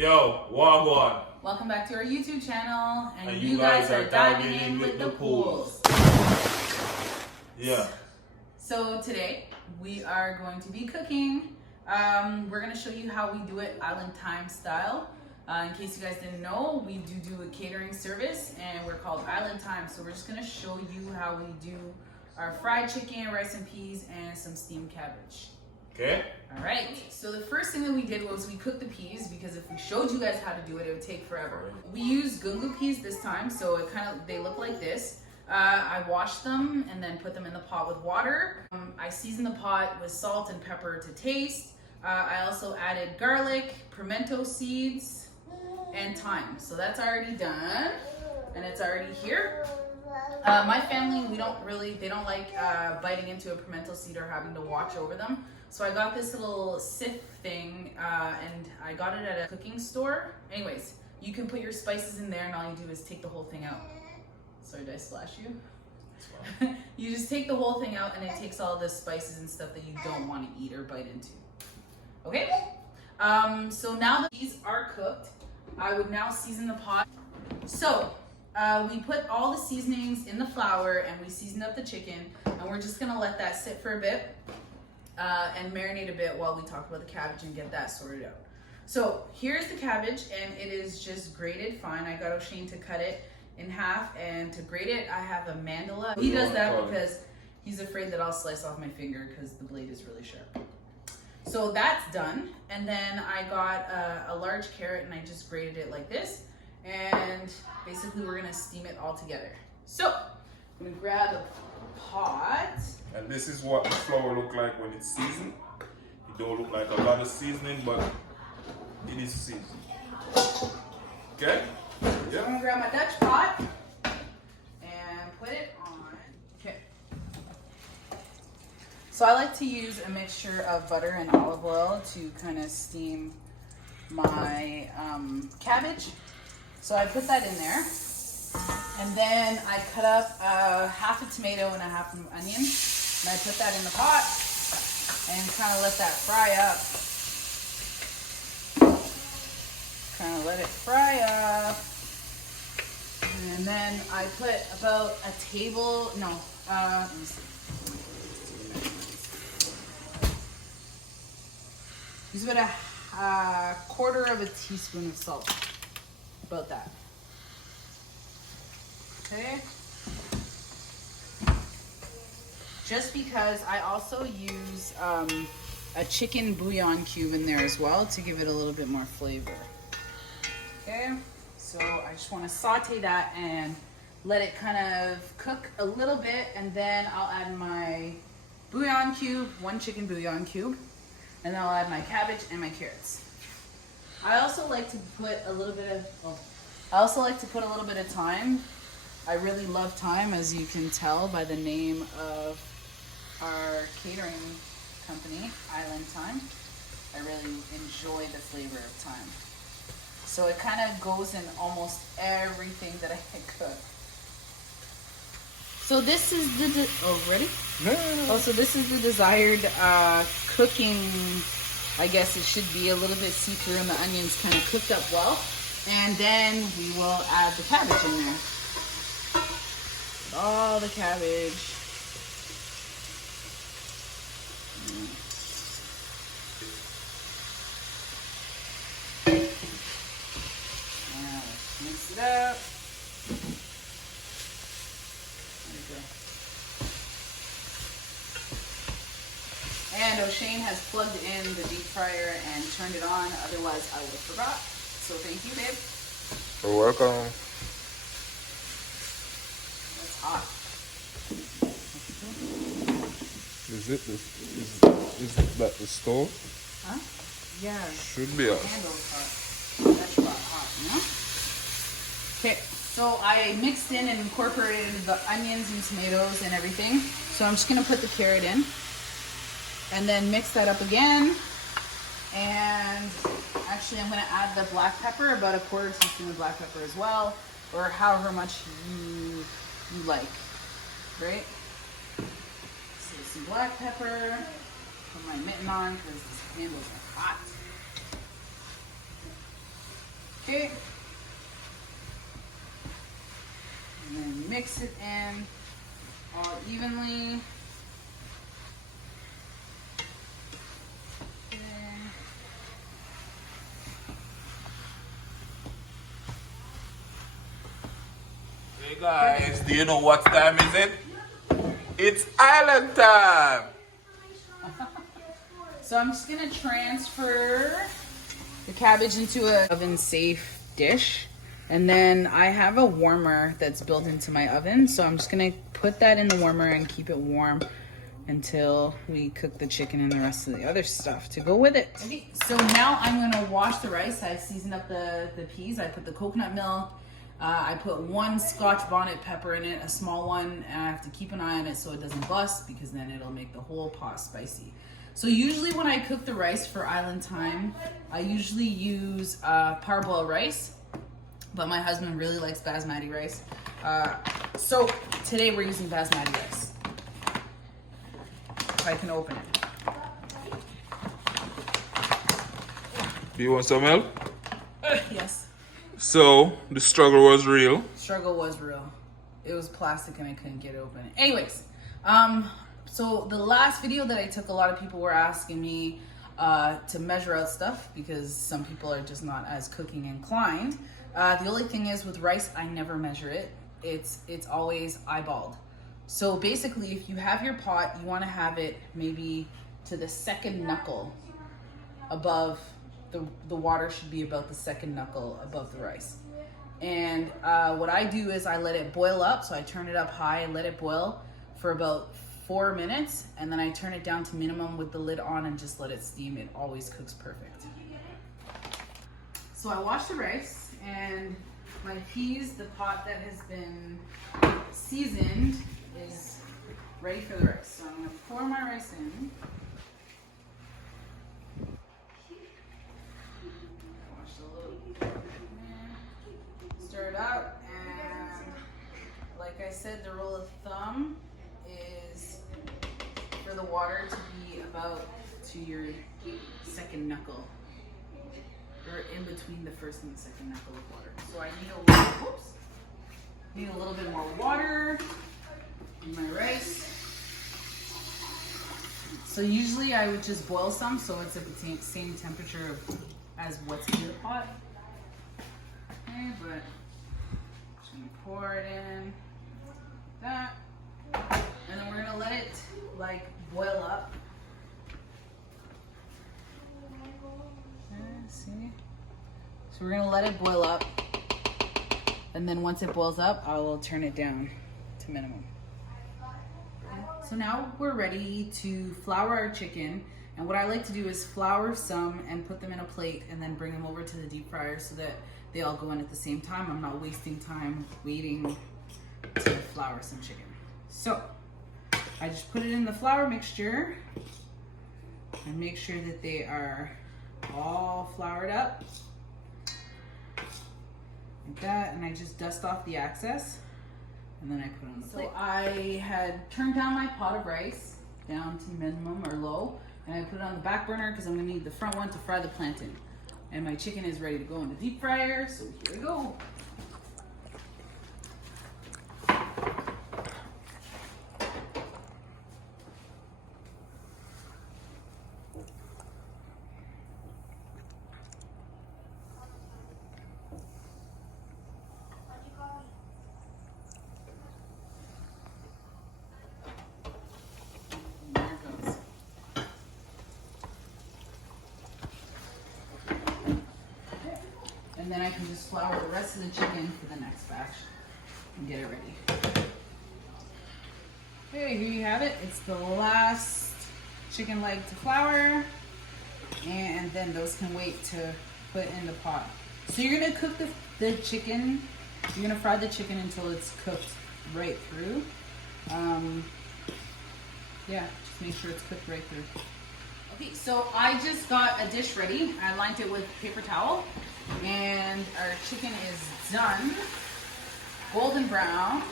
Yo, Wagwan. Welcome back to our YouTube channel, and you guys are diving in with the pools. Yeah. So today we are going to be cooking. We're going to show you how we do it Island Thyme style. In case you guys didn't know, we do a catering service, and we're called Island Thyme. So we're just going to show you how we do our fried chicken, rice and peas, and some steamed cabbage. Okay. All right. So the first thing that we did was we cooked the peas, because if we showed you guys how to do it, it would take forever. We used gungo peas this time, so they look like this. I washed them and then put them in the pot with water. I seasoned the pot with salt and pepper to taste. I also added garlic, pimento seeds, and thyme. So that's already done, and it's already here. My family, they don't like biting into a pimento seed or having to watch over them. So I got this little sieve thing, and I got it at a cooking store. Anyways, you can put your spices in there, and all you do is take the whole thing out. Sorry, did I splash you? You just take the whole thing out, and it takes all the spices and stuff that you don't want to eat or bite into. Okay? So now that these are cooked, I would now season the pot. So we put all the seasonings in the flour, and we seasoned up the chicken, and we're just gonna let that sit for a bit. And marinate a bit while we talk about the cabbage and get that sorted out. So here's the cabbage, and it is just grated fine. I got O'Shane to cut it in half, and to grate it, I have a mandala. He does that because he's afraid that I'll slice off my finger because the blade is really sharp. So that's done, and then I got a large carrot, and I just grated it like this, and basically we're gonna steam it all together. So I'm gonna grab a pot. And this is what the flour look like when it's seasoned. It don't look like a lot of seasoning, but it is seasoned. Okay? So I'm gonna grab my Dutch pot and put it on. Okay. So I like to use a mixture of butter and olive oil to kind of steam my cabbage. So I put that in there. And then I cut up half a tomato and a half an onion. And I put that in the pot and kind of let that fry up. Kind of let it fry up. And then I put about a table, let me see. Use about a quarter of a teaspoon of salt. About that. Okay. Just because I also use a chicken bouillon cube in there as well to give it a little bit more flavor. Okay, so I just want to saute that and let it kind of cook a little bit, and then I'll add my bouillon cube, one chicken bouillon cube, and then I'll add my cabbage and my carrots. I also like to put a little bit of thyme. I really love thyme, as you can tell by the name of our catering company, Island Thyme. I really enjoy the flavor of thyme. So it kind of goes in almost everything that I cook. So this is ready? No. So this is the desired cooking. I guess it should be a little bit see-through, and the onions kind of cooked up well. And then we will add the cabbage in there. All the cabbage. Now let's mix it up. There we go. And O'Shane has plugged in the deep fryer and turned it on. Otherwise, I would have forgot. So thank you, babe. You're welcome. Hot. Is that the stove? Huh? Yeah. Should be us. Handle's hot. That's a lot hot, you know? Okay, so I mixed in and incorporated the onions and tomatoes and everything. So I'm just gonna put the carrot in and then mix that up again. And actually I'm gonna add the black pepper, about a quarter teaspoon of black pepper as well, or however much you like, right? So some black pepper. Put my mitten on because these handles are hot. Okay. And then mix it in all evenly. Hey guys, do you know what time is it? It's Island Thyme! So I'm just gonna transfer the cabbage into a oven safe dish. And then I have a warmer that's built into my oven. So I'm just gonna put that in the warmer and keep it warm until we cook the chicken and the rest of the other stuff to go with it. Okay, so now I'm gonna wash the rice. I seasoned up the peas. I put the coconut milk. I put 1 Scotch bonnet pepper in it, a small one, and I have to keep an eye on it so it doesn't bust because then it'll make the whole pot spicy. So usually when I cook the rice for Island Thyme, I usually use parboiled rice, but my husband really likes basmati rice. So today we're using basmati rice. If I can open it. Do you want some help? Yes. So, the struggle was real. Struggle was real. It was plastic and I couldn't get it open. Anyways, so the last video that I took, a lot of people were asking me to measure out stuff because some people are just not as cooking inclined. The only thing is with rice, I never measure it. It's always eyeballed. So basically, if you have your pot, you want to have it maybe to the second knuckle above. The water should be about the second knuckle above the rice. And what I do is I let it boil up. So I turn it up high and let it boil for about 4 minutes. And then I turn it down to minimum with the lid on and just let it steam. It always cooks perfect. So I wash the rice and my peas, the pot that has been seasoned, is ready for the rice. So I'm going to pour my rice in. Stir it up, and like I said, the rule of thumb is for the water to be about to your second knuckle, or in between the first and the second knuckle of water. So I need a little bit more water in my rice. So usually I would just boil some so it's at the same temperature as what's in the pot. Okay, but just gonna pour it in like that, and then we're gonna let it like boil up. Okay, see? So we're gonna let it boil up, and then once it boils up, I will turn it down to minimum. Okay. So now we're ready to flour our chicken. And what I like to do is flour some and put them in a plate and then bring them over to the deep fryer so that they all go in at the same time. I'm not wasting time waiting to flour some chicken. So I just put it in the flour mixture and make sure that they are all floured up like that. And I just dust off the excess and then I put it on the plate. So I had turned down my pot of rice down to minimum or low. And I put it on the back burner because I'm gonna need the front one to fry the plantain. And my chicken is ready to go in the deep fryer, so here we go. And then I can just flour the rest of the chicken for the next batch and get it ready. Okay, here you have it. It's the last chicken leg to flour, and then those can wait to put in the pot. So you're gonna cook the chicken, you're gonna fry the chicken until it's cooked right through. Yeah, just make sure it's cooked right through. Okay, so I just got a dish ready. I lined it with paper towel, and our chicken is done, golden brown.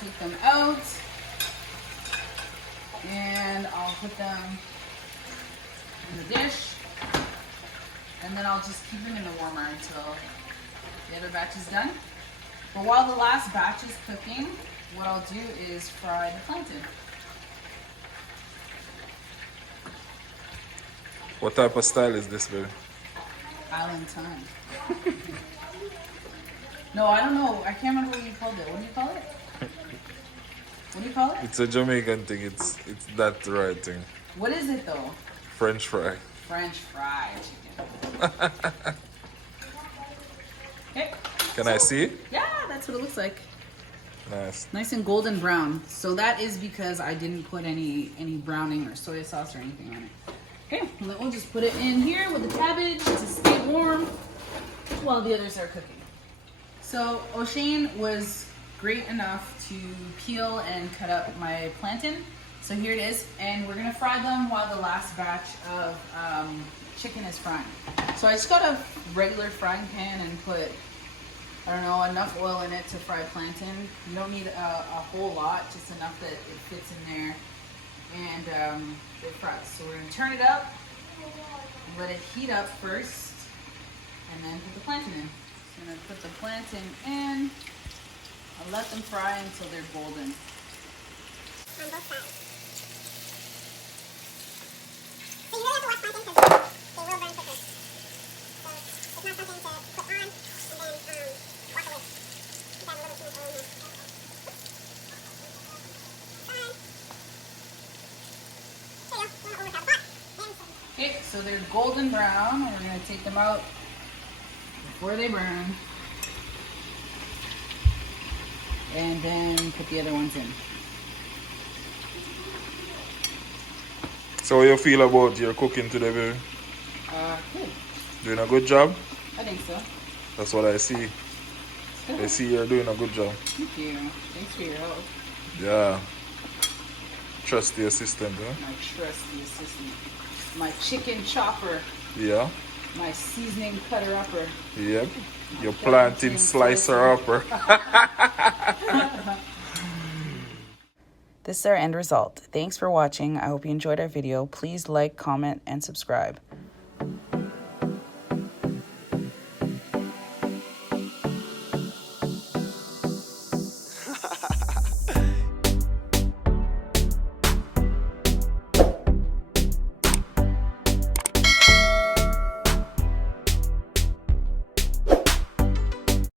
Take them out, and I'll put them in the dish. And then I'll just keep them in the warmer until the other batch is done. But while the last batch is cooking, what I'll do is fry the plantain. What type of style is this, baby? Island Thyme. No, I don't know. I can't remember what you called it. What do you call it? What do you call it? It's a Jamaican thing. It's that right thing. What is it though? French fry. French fried chicken. Okay. Can I see it? Yeah, that's what it looks like. Nice. Nice and golden brown. So that is because I didn't put any browning or soy sauce or anything on it. Okay, and then we'll just put it in here with the cabbage to stay warm while the others are cooking. So O'Shane was great enough to peel and cut up my plantain. So here it is, and we're gonna fry them while the last batch of chicken is frying. So I just got a regular frying pan and put, I don't know, enough oil in it to fry plantain. You don't need a whole lot, just enough that it fits in there. And it fries. So we're gonna turn it up, let it heat up first, and then put the plantain in. So I'm gonna put the plantain in. I'll let them fry until they're golden. On both sides. So you really have to watch plantain because they will burn quickly. So it's not something to put on and then walk away. You got a little too much oil in here. Okay, so they're golden brown. We're going to take them out before they burn. And then put the other ones in. So how you feel about your cooking today, baby? Good. Doing a good job? I think so. That's what I see. I see you're doing a good job. Thank you. Thanks for your help. Yeah. Trusty assistant, huh? My trusty assistant. My chicken chopper. Yeah. My seasoning cutter upper. Yep. Your plantain slicer upper. This is our end result. Thanks for watching. I hope you enjoyed our video. Please like, comment, and subscribe.